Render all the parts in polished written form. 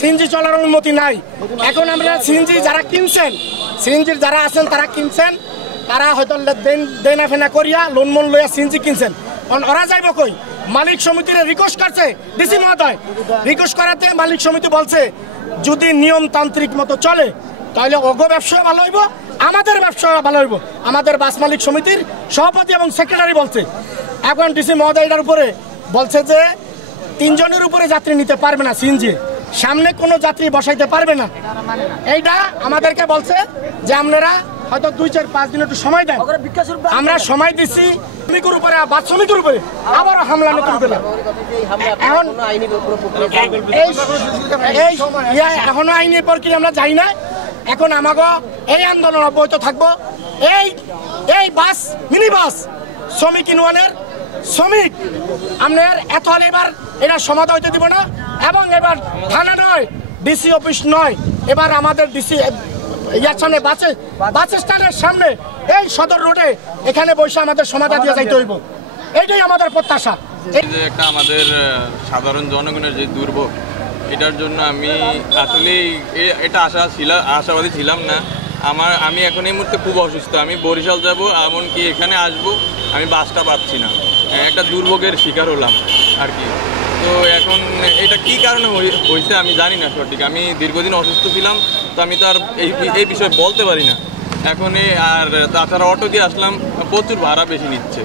CNG চলার অনুমতি নাই। এখন আমরা সিএনজি যারা কিনছেন, সিএনজির যারা আছেন তারা কিনছেন, তারা হয়তো দেনা ফেনা করিয়া লোন মন লইয়া সিএনজি কিনছেন। ওরা যাইব কই? মালিক সমিতির রিকোয়েস্ট করছে ডিসি মহোদয়, রিকোয়েস্ট করাতে মালিক সমিতি বলছে যদি নিয়মতান্ত্রিক মতো চলে তাহলে অগ ব্যবসা ভালো হইব, আমাদের ব্যবসা ভালো হইব। আমাদের বাস মালিক সমিতির সভাপতি এবং সেক্রেটারি বলছে। এখন ডিসি মহোদয় এটার উপরে বলছে যে 3 জনের উপরে যাত্রী নিতে পারবে না, সিএনজি সামনে কোনো যাত্রী বসাইতে পারবে না। এইটা আমাদেরকে বলছে যে আপনারা হয়তো 2-4-5 দিন একটু সময় দেন। আমরা সময় দিচ্ছি, শ্রমিকের উপরে বাস শ্রমিকের উপরে আবারও হামলা নতুন করে। এখন এখনো আইনি প্রক্রিয়া আমরা যাই না। এখন আমাকে এই আন্দোলন অব্যাহত থাকবো। এই বাস মিনি বাস শ্রমিক ইউনিয়নের শ্রমিক আপনার এত হলে এবার এটা সমাধান হইতে দিব না। এবং এবার থানা নয়, ডিসি অফিস নয়, এবার আমাদের ডিসি ইয়ার সামনে বাস স্ট্যান্ডের সামনে এই সদর রোডে এখানে বসে আমাদের সমাধান দিয়ে যাইতে হইব। এইটাই আমাদের প্রত্যাশা। একটা আমাদের সাধারণ জনগণের যে দুর্ভোগ, এটার জন্য আমি আসলে এটা আশাবাদী ছিলাম না। আমি এখন এই মুহূর্তে খুব অসুস্থ। আমি বরিশাল যাব, এমনকি এখানে আসব, আমি বাসটা পাচ্ছি না। একটা দুর্ভোগের শিকার হলাম আর কি। তো এখন এটা কি কারণে হয়েছে আমি জানি না সঠিক। আমি দীর্ঘদিন অসুস্থ ছিলাম, তো আমি তো আর এই বিষয়ে বলতে পারি না এখন। আর তাছাড়া অটো দিয়ে আসলাম, প্রচুর ভাড়া বেশি নিচ্ছে।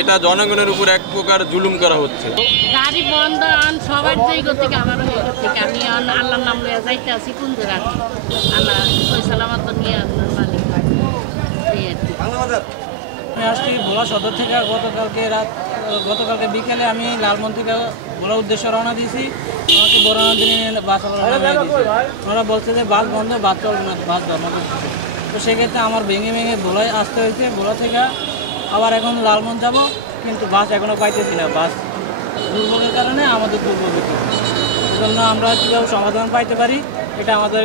এটা জনগণের উপর এক প্রকার জুলুম করা হচ্ছে। গাড়ি বন্ধ সবার থেকে আমারও থেকে আমি আল্লাহর নাম লইয়া যাইতে আছি কোন জায়গা আল্লাহ সালামত নিয়ে মালিক। আমি আসছি ভোলা সদর থেকে। গতকালকে বিকেলে আমি লালমন থেকে ভোলা উদ্দেশ্যে রওনা দিয়েছি। আমাকে বরানা দিনে বাস ওরা বলছে যে বাস বন্ধ, বাস চলবে না, বাস বন্ধ। তো সেক্ষেত্রে আমার ভেঙে ভোলায় আসতে হয়েছে। ভোলা থেকে আবার এখন লালমন যাব, কিন্তু বাস এখনও পাইতেছি না। বাস দুর্ভোগের কারণে আমাদের দুর্ভোগ হচ্ছে। জন্য আমরা কীভাবে সমাধান পাইতে পারি এটা আমাদের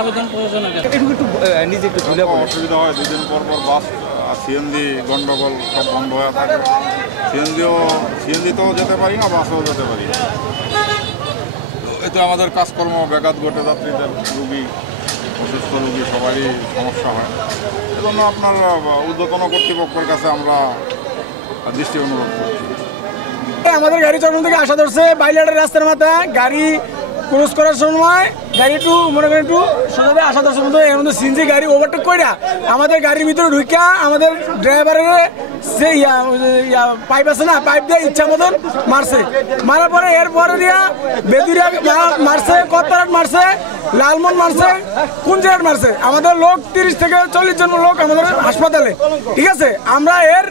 আবেদন প্রয়োজনের কাছে। একটু অসুবিধা হয়, 2 দিন পর বাস সিএনজি গন্ডগোল সব বন্ধ হয়ে থাকে। সিএনজিতেও যেতে পারি না, বাসেও যেতে পারি না। এতে আমাদের কাজকর্ম ব্যাঘাত ঘটে, যাত্রীদের, রুগী, অসুস্থ রুগী সবারই সমস্যা হয়। এজন্য আপনার ঊর্ধ্বতন কর্তৃপক্ষের কাছে আমরা দৃষ্টি অনুরোধ করছি। আমাদের গাড়ি চরম থেকে আসা ধরছে বাইলাটের রাস্তার মাথায় গাড়ি ক্রস করার সময় গাড়ি একটু মনে করেন একটু সোজাতে আসা ধরছে মতো, এর মধ্যে সিএনজি গাড়ি ওভারটেক করে আমাদের গাড়ির ভিতরে ঢুকা আমাদের ড্রাইভারের সে পাইপ আছে না, পাইপ দিয়ে ইচ্ছা মতন মারছে। মারার পরে এরপরে দিয়া বেদুরিয়া মারছে, কত্তারাট মারছে, লালমন মারছে, কোন জায়গায় মারছে। আমাদের লোক 30 থেকে 40 জন লোক আমাদের হাসপাতালে। ঠিক আছে, আমরা এর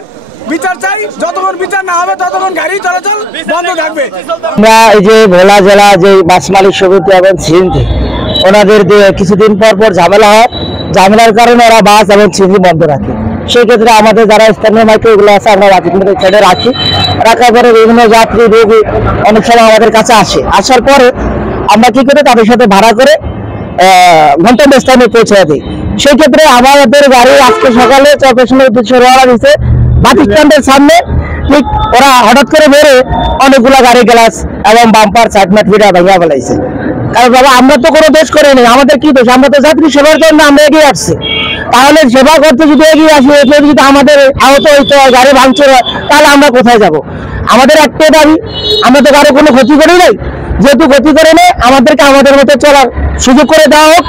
বিচার চাই। যতক্ষণ বিচার না হবে ততক্ষণ গাড়ি চলাচল বন্ধ থাকবে। আমরা এই যে ভোলা জেলা যে বাস মালিক সমিতি এবং সিএনজি ওনাদের কিছুদিন পর ঝামেলা হয়, ঝামেলার কারণে ওরা বাস এবং সিএনজি বন্ধ রাখে। সেই ক্ষেত্রে আমাদের যারা স্থানীয় মাইক্রোগুলো আছে আমরা বাকিগুলো ছেড়ে রাখার পরে বিভিন্ন যাত্রী রোগী অনেক সময় আমাদের কাছে আসার পরে আমরা কি করি, তাদের সাথে ভাড়া করে গন্তব্যস্থানে পৌঁছে দিই। সেই ক্ষেত্রে আমাদের গাড়ি আজকে সকালে চরপেশনের উদ্দেশ্যে রওনা দিচ্ছে। বাস স্ট্যান্ডের সামনে ঠিক ওরা হঠাৎ করে বেড়ে অনেকগুলো গাড়ি গ্লাস এবং বাম্পার সাইড ম্যাট ফিটা ভেঙে ফেলাইছে। কারণ বাবা আমরা তো কোনো দোষ করিনি, আমাদের কি দোষ? আমরা তো যাত্রী সেবার জন্য আমরা এগিয়ে আসছি। তাহলে সেবা করতে যদি এগিয়ে আসি, যদি আমাদের আহত হইতে হয়, গাড়ি ভাঙচুর হয়, তাহলে আমরা কোথায় যাব? আমাদের একটাই দাবি, আমরা তো কারো কোনো ক্ষতি করি নাই। যেহেতু ক্ষতি করে নেই, আমাদেরকে আমাদের মতো চলার সুযোগ করে দেওয়া হোক।